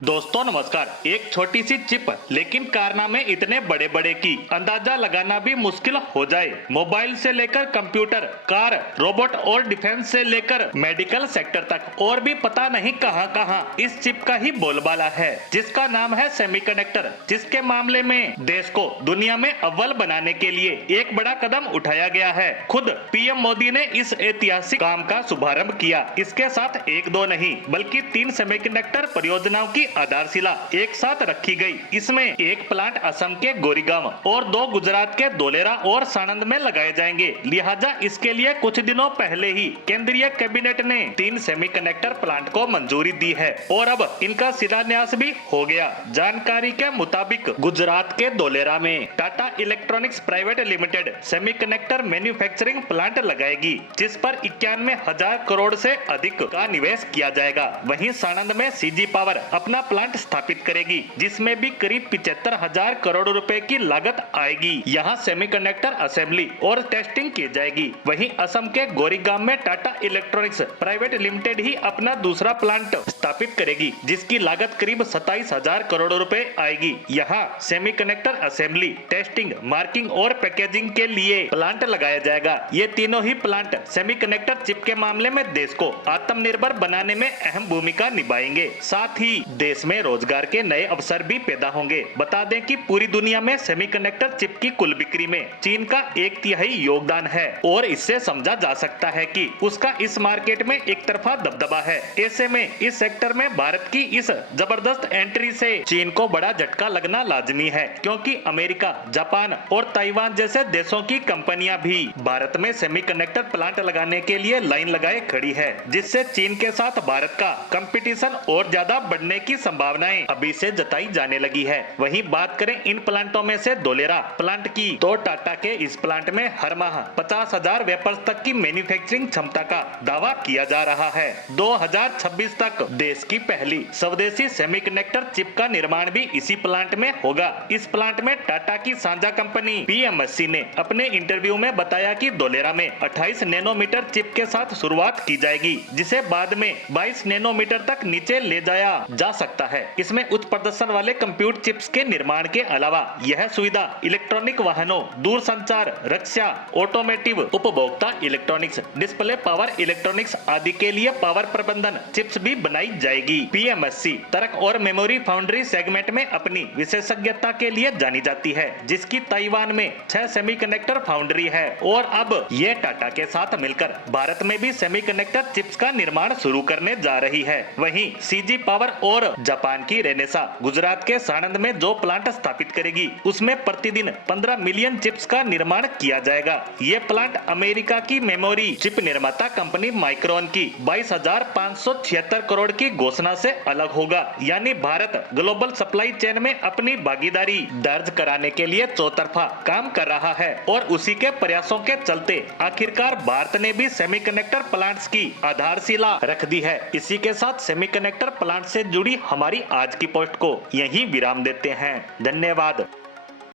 दोस्तों नमस्कार। एक छोटी सी चिप लेकिन कारनामे इतने बड़े बड़े कि अंदाजा लगाना भी मुश्किल हो जाए। मोबाइल से लेकर कंप्यूटर, कार, रोबोट और डिफेंस से लेकर मेडिकल सेक्टर तक और भी पता नहीं कहां कहां इस चिप का ही बोलबाला है, जिसका नाम है सेमीकंडक्टर। जिसके मामले में देश को दुनिया में अव्वल बनाने के लिए एक बड़ा कदम उठाया गया है। खुद पीएम मोदी ने इस ऐतिहासिक काम का शुभारंभ किया। इसके साथ एक दो नहीं बल्कि 3 सेमीकंडक्टर परियोजनाओं की आधारशिला एक साथ रखी गई। इसमें एक प्लांट असम के गोरीगांव और 2 गुजरात के धोलेरा और साणंद में लगाए जाएंगे। लिहाजा इसके लिए कुछ दिनों पहले ही केंद्रीय कैबिनेट ने 3 सेमीकंडक्टर प्लांट को मंजूरी दी है और अब इनका शिलान्यास भी हो गया। जानकारी के मुताबिक गुजरात के धोलेरा में Tata electronics private limited semiconductor manufacturing plant लगाएगी, जिस पर 91,000 करोड़ से अधिक का निवेश किया जाएगा। वहीं साणंद में सीजी पावर अपना प्लांट स्थापित करेगी, जिसमें भी करीब 75,000 करोड़ रुपए की लागत आएगी। यहाँ सेमीकंडक्टर असेंबली और टेस्टिंग की जाएगी। वहीं असम के गोरीगांव में टाटा इलेक्ट्रॉनिक्स प्राइवेट लिमिटेड ही अपना दूसरा प्लांट स्थापित करेगी, जिसकी लागत करीब 27,000 करोड़ रुपए आएगी। यहाँ सेमीकंडक्टर असेंबली, टेस्टिंग, मार्किंग और पैकेजिंग के लिए प्लांट लगाया जाएगा। ये तीनों ही प्लांट सेमीकंडक्टर चिप के मामले में देश को आत्मनिर्भर बनाने में अहम भूमिका निभाएंगे। साथ ही देश में रोजगार के नए अवसर भी पैदा होंगे। बता दें कि पूरी दुनिया में सेमीकंडक्टर चिप की कुल बिक्री में चीन का 1/3 योगदान है और इससे समझा जा सकता है कि उसका इस मार्केट में एक तरफा दबदबा है। ऐसे में इस सेक्टर में भारत की इस जबरदस्त एंट्री से चीन को बड़ा झटका लगना लाजमी है, क्योंकि अमेरिका, जापान और ताइवान जैसे देशों की कंपनियां भी भारत में सेमीकंडक्टर प्लांट लगाने के लिए लाइन लगाए खड़ी है, जिससे चीन के साथ भारत का कंपटीशन और ज्यादा बढ़ने की संभावनाएं अभी से जताई जाने लगी है। वहीं बात करें इन प्लांटों में से धोलेरा प्लांट की, तो टाटा के इस प्लांट में हर माह 50,000 वेपर्स तक की मैन्युफैक्चरिंग क्षमता का दावा किया जा रहा है। 2026 तक देश की पहली स्वदेशी सेमीकंडक्टर चिप का निर्माण भी इसी प्लांट में होगा। इस प्लांट में टाटा की साझा कंपनी पीएमएससी ने अपने इंटरव्यू में बताया कि धोलेरा में 28 नैनोमीटर चिप के साथ शुरुआत की जाएगी, जिसे बाद में 22 नैनोमीटर तक नीचे ले जाया जा सकता है। इसमें उच्च प्रदर्शन वाले कंप्यूटर चिप्स के निर्माण के अलावा यह सुविधा इलेक्ट्रॉनिक वाहनों, दूरसंचार, रक्षा, ऑटोमेटिव, उपभोक्ता इलेक्ट्रॉनिक्स, डिस्प्ले पावर इलेक्ट्रॉनिक्स आदि के लिए पावर प्रबंधन चिप्स भी बनाई जाएगी। पीएमएससी तर्क और मेमोरी फाउंड्री सेगमेंट में अपनी विशेषज्ञता के लिए जानी जाती है, जिसकी ताइवान में 6 सेमीकंडक्टर फाउंड्री है और अब ये टाटा के साथ मिलकर भारत में भी सेमीकंडक्टर चिप्स का निर्माण शुरू करने जा रही है। वहीं सीजी पावर और जापान की रेनेसा गुजरात के साणंद में जो प्लांट स्थापित करेगी, उसमें प्रतिदिन 15 मिलियन चिप्स का निर्माण किया जाएगा। ये प्लांट अमेरिका की मेमोरी चिप निर्माता कंपनी माइक्रोन की 22,576 करोड़ की घोषणा से अलग होगा। यानी भारत ग्लोबल सप्लाई चेन में अपनी भागीदारी दर्ज कराने के लिए चौतरफा काम कर रहा है और उसी के प्रयासों के चलते आखिरकार भारत ने भी सेमीकंडक्टर प्लांट्स की आधारशिला रख दी है। इसी के साथ सेमीकंडक्टर प्लांट से जुड़ी हमारी आज की पोस्ट को यहीं विराम देते हैं। धन्यवाद।